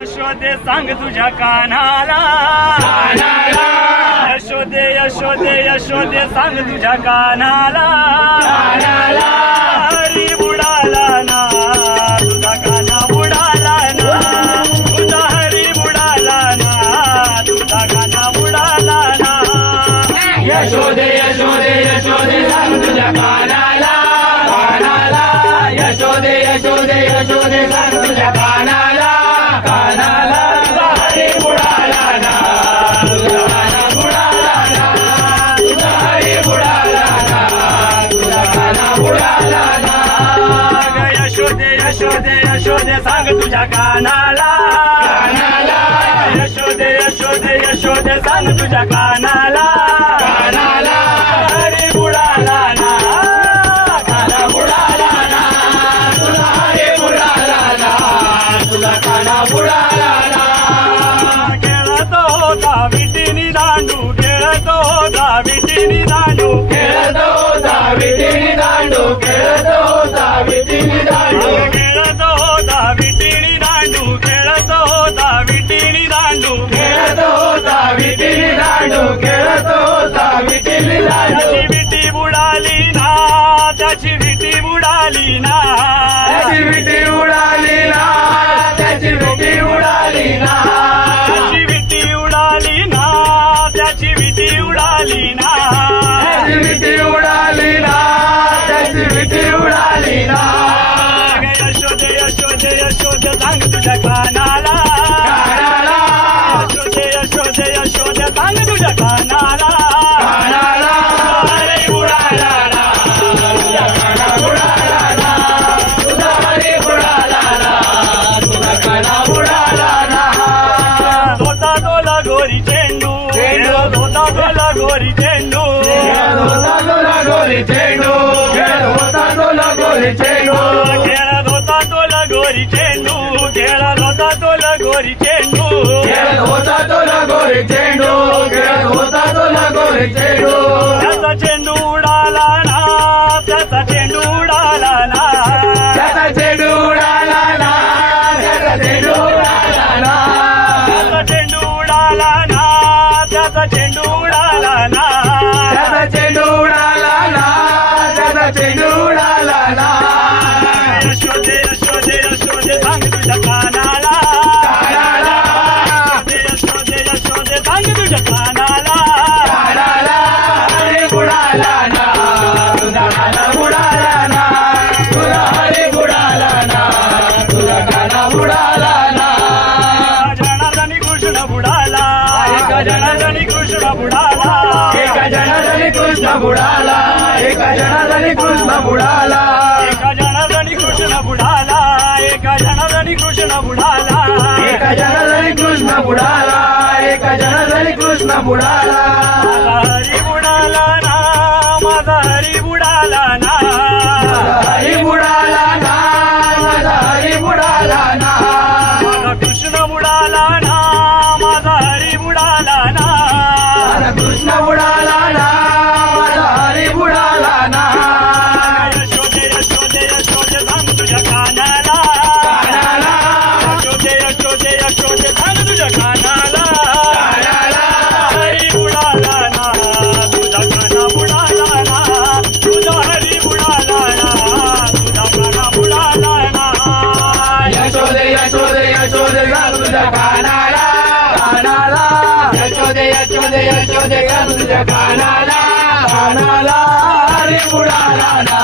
यशोदे सांग तुझ्या कानाला यशोदे यशोदे यशोदे सांग तुझ्या कानाला हरी बुडाला ना तुझा काना बुडाला ना तुझा हरी बुडाला ना तुझा काना बुडाला ना यशोदे यशोदे यशोदे सांग तुझ्या कानाला कानाला यशोदे यशोदे यशोदे सांग तुझ्या कानाला कानाला तुझा हरी बुडाला ना तुझा काना बुडाला ना तुझा हरी बुडाला ना तुझा काना बुडाला ना यशोदे यशोदे यशोदे सांग तुझ्या कानाला कानाला यशोदे यशोदे यशोदे सांग तुझ्या कानाला कानाला हरी बुडाला ना काना बुडाला ना तुझा हरी बुडाला ना तुझा काना बुडाला ना खेळत होता विटीनी दांडू खेळत होता विटीनी दांडू खेळत होता विटीनी दांडू खेळत होता विटीनी दांडू खेळत होता विटीनी दांडू खेळत होता विटीनी दांडू खेळत होता विटीनी दांडू खेळत होता विटीनी दांडू त्याची विटी बुडाली ना त्याची विटी बुडाली ना त्याची विटी उडाली ना त्याची विटी उडाली ना त्याची विटी उडाली ना त्याची विटी उडाली ना त्याची विटी उडाली ना त्याची विटी उडाली ना यशोदे यशोदे यशोदे सांग तुझ्या कानाला कानाला यशोदे यशोदे यशोदे सांग तुझ्या कानाला कानाला हरी बुडाला ना तुझा काना बुडाला ना तुझा हरी बुडाला ना तुझा काना बुडाला ना होता तो लगोरी चेंडू खेळत होता तो लगोरी चेंडू खेळत होता तो लगोरी चेंडू खेळत होता तो लगोरी चेंडू खेळत होता तो लगोरी चेंडू खेळत होता तो लगोरी चेंडू खेळत होता तो लगोरी चेंडू खेळत होता तो लगोरी चेंडू त्याचा चेंडू उडाला ना त्याचा चेंडू उडाला ना त्याचा चेंडू उडाला ना त्याचा चेंडू उडाला ना त्याचा चेंडू उडाला ना त्याचा चेंडू उडाला ना त्याचा चेंडू उडाला ना त्याचा चेंडू उडाला ना यशोदे यशोदे यशोदे सांग तुझ्या कानाला कानाला यशोदे यशोदे सांग तुझ्या कानाला कानाला हरी बुडाला ना तुझा काना बुडाला ना तुझा हरी बुडाला ना तुझा काना बुडाला ना जनार्दनी कृष्ण बुडाला एका जनार्दनी कृष्ण बुडाला एका जनार्दनी कृष्ण बुडाला एका जनार्दनी कृष्ण बुडाला एका जनार्दनी कृष्ण बुडाला एका जनार्दनी कृष्ण बुडाला एका जनार्दनी कृष्ण बुडाला एका जनार्दनी कृष्ण बुडाला माझा हरी बुडाला ना माझा हरी बुडाला ना हरी बुडाला ना माझा हरी बुडाला ना माझा कृष्ण बुडाला ना माझा हरी बुडाला ना माझा कृष्ण बुडाला ना माझा हरी बुडाला ना यशोदे यशोदे यशोदे सांग तुझ्या कानाला कानाला यशोदे यशोदे यशोदे सांग तुझ्या कानाला कानाला हरी बुडाला ना तुझा काना बुडाला ना तुझा हरी बुडाला ना तुझा काना बुडाला ना यशोदे यशोदे यशोदे सांग तुझ्या कानाला कानाला यशोदे यशोदे यशोदे सांग तुझ्या कानाला कानाला हरी बुडाला ना